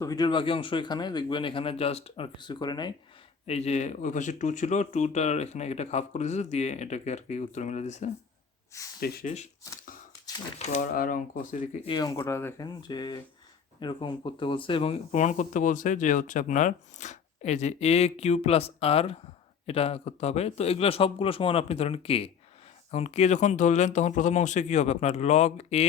তো ভিডিওর বাকি অংশ এখানে দেখবেন, এখানে জাস্ট আর কিছু করে নাই। এই যে ওই পাশে 2 ছিল, 2টার এখানে এটা হাফ করে দিয়েছে, দিয়ে এটাকে আর কি উত্তর মিলে দিছে, এটাই শেষ। এরপর আর অঙ্ক আছে এদিকে, এই অঙ্কটা দেখেন যে এরকম করতে বলছে এবং প্রমাণ করতে বলছে যে হচ্ছে আপনার এই যে এ কিউ প্লাস আর এটা করতে হবে। তো এগুলো সবগুলো সমান আপনি ধরেন কে। এখন কে যখন ধরলেন তখন প্রথম অংশে কী হবে, আপনার log A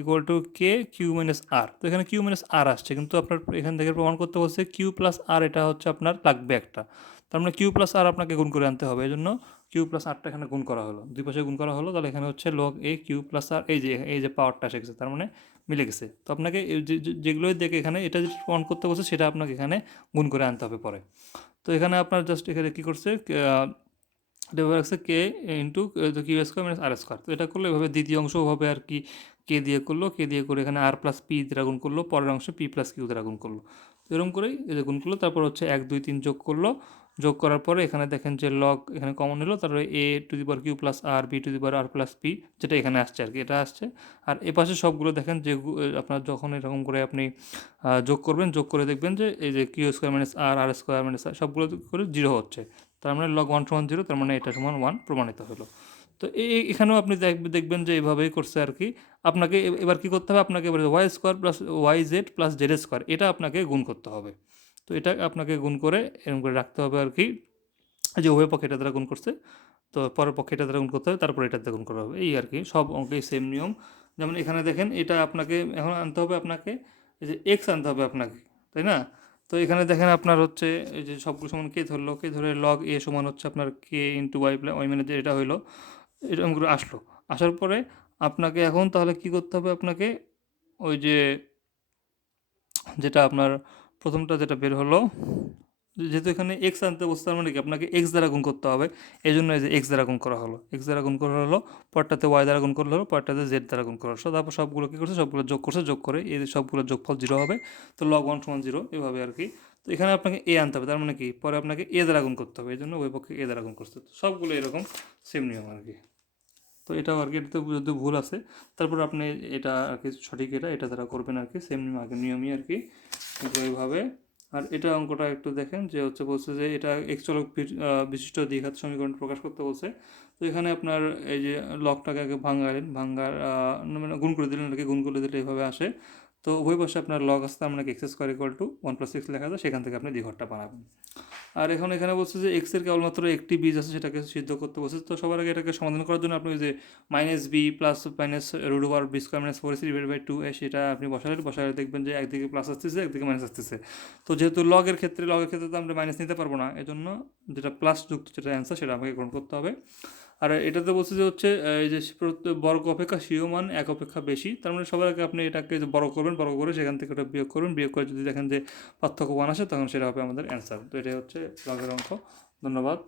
equal to K Q minus R. তো এখানে কিউ মাইনাস আর আসছে, কিন্তু আপনার এখান থেকে প্রমাণ করতে বলছে কিউ প্লাস আর, এটা হচ্ছে আপনার লাগবে একটা। তার মানে কিউ প্লাস আর আপনাকে গুণ করে আনতে হবে, এই জন্য কিউ প্লাস আরটা এখানে গুণ করা হলো, দুই পাশে গুণ করা হলো। তাহলে এখানে হচ্ছে লগ এ কিউ প্লাস আর, এই যে পাওয়ারটা এসে গেছে, তার মানে মিলে গেছে। তো আপনাকে যেগুলোই দেখে এখানে এটা যেটা প্রমাণ করতে বলছে সেটা আপনাকে এখানে গুণ করে আনতে হবে পরে। তো এখানে আপনার জাস্ট এখানে কী করছে, এটা এবার আছে কে ইন্টু কিউ স্কোয়ার মাইনাস আর স্কোয়ার। তো এটা করলে এভাবে দ্বিতীয় অংশ হবে আর কি, কে দিয়ে করলো, কে দিয়ে করে এখানে আর প্লাস পি দ্বারা গুণ করলো, পরের অংশে পি প্লাস কিউ দ্বারা গুণ করলো। তো এরকম করেই এই যে গুণ করলো, তারপর হচ্ছে 1 2 3 যোগ করলো। যোগ করার পরে এখানে দেখেন যে লগ এখানে কমন নিল, তারপরে A to the power Q plus R, B to the power R plus P, যেটা এখানে আসছে আর কি, এটা আসছে। আর এ পাশে সবগুলো দেখেন যে আপনার যখন এরকম করে আপনি যোগ করবেন, যোগ করে দেখবেন যে এই যে কিউ স্কোয়ার মাইনাস আর, আর স্কোয়ার মাইনাস আর, সবগুলো করে 0 হচ্ছে। তার মানে লগ 1 সমান 0, তার মানে এটা সমান 1 প্রমাণিত হলো। তো এখানেও আপনি দেখবেন যে এইভাবেই করছে আর কি। আপনাকে এবার কি করতে হবে, আপনাকে এবার y square plus y z plus z square এটা আপনাকে গুণ করতে হবে। তো এটা আপনাকে গুণ করে এরকম করে রাখতে হবে আর কি, যে উভয় পক্ষে এটা দ্বারা গুণ করছে, তো পরের পক্ষে এটা দ্বারা গুণ করতে হবে, তারপর এটা দ্বারা গুণ করা হবে, এই আর কি। সব অঙ্কেই সেম নিয়ম। যেমন এখানে দেখেন, এটা আপনাকে এখন আনতে হবে, আপনাকে এই যে এক্স আনতে হবে আপনাকে, তাই না? তো এখানে দেখেন আপনার হচ্ছে এই যে সবগুলো সমান কে ধরলো, কে ধরে লগ এ সমান হচ্ছে আপনার কে ইন্টু ওয়াই প্লাস ওয়াই মানে যে এটা হইলো, এরকম করে আসলো। আসার পরে আপনাকে এখন তাহলে কি করতে হবে, আপনাকে ওই যে যেটা আপনার প্রথমটা যেটা বের হলো, যেহেতু এখানে এক্স আনতে বসতে, তার মানে কি আপনাকে এক্স দ্বারা গুণ করতে হবে। এই জন্য এই যে এক্স দ্বারা গুণ করা হলো, এক্স দ্বারা গুণ করা হলো, পরটাতে ওয়াই দ্বারা গুণ করা হলো, পরটাতে জেড দ্বারা গুণ করা হলো। তারপর সবগুলো কী করছে, সবগুলো যোগ করছে, যোগ করে এই সবগুলো যোগফল 0 হবে। তো লগ 1 সমান 0 এভাবে আর কি। তো এখানে আপনাকে এ আনতে হবে, তার মানে কি পরে আপনাকে এ দ্বারা গুণ করতে হবে, এই জন্য ওই পক্ষে এ দ্বারা গুণ করতে হবে। সবগুলো এরকম সেম নিয়ম আর কি। তো এটাও আর কি, এটাতে যদি ভুল আছে তারপর আপনি এটা আর কি সঠিক, এটা দ্বারা করবেন আর কি, সেম নিয়মই আর কি, কিন্তু এইভাবে। আর এটা অঙ্কটা একটু দেখেন যে হচ্ছে বলছে যে এটা এক চলক বিশিষ্ট দ্বিঘাত সমীকরণ প্রকাশ করতে বলছে। তো এখানে আপনার এই যে লকটাকে আগে ভাঙার মানে গুণ করে দিলেন আর কি, গুণ করে দিলে এইভাবে আসে। তো উভয় পাশে আপনার লগ আসতে আমরা এক্স স্কোয়ার ইকুয়াল টু 1+6 লেখা যায়, সেখান থেকে আপনি দ্বিঘাতটা বানাবেন। আর এখন এখানে বলছে যে এক্স এর কেবলমাত্র একটি বীজ আছে, সেটাকে সিদ্ধ করতে বলছে। তো সবার আগে এটাকে সমাধান করার জন্য আপনি ওই যে minus b plus minus root over b square minus 4ac divide by 2a, সেটা আপনি বসালে দেখবেন যে একদিকে প্লাস আসতেছে, একদিকে মাইনাস আসতেছে। তো যেহেতু লগের ক্ষেত্রে তো আমরা মাইনাস নিতে পারবো না, এজন্য যেটা প্লাস যুক্ত যেটা অ্যান্সার সেটা আমাকে গ্রহণ করতে হবে। আর এটাতে বলছে যে হচ্ছে এই যে বর্গ অপেক্ষা সিও মান 1 অপেক্ষা বেশি, তার মানে সবার আগে আপনি এটাকে বড় করবেন, বড় করে সেখান থেকে ওটা বিয়োগ করবেন, বিয়োগ করে যদি দেখেন যে পার্থক্য 1 আসে তখন সেটা হবে আমাদের অ্যান্সার। তো এটাই হচ্ছে লগের অঙ্ক। ধন্যবাদ।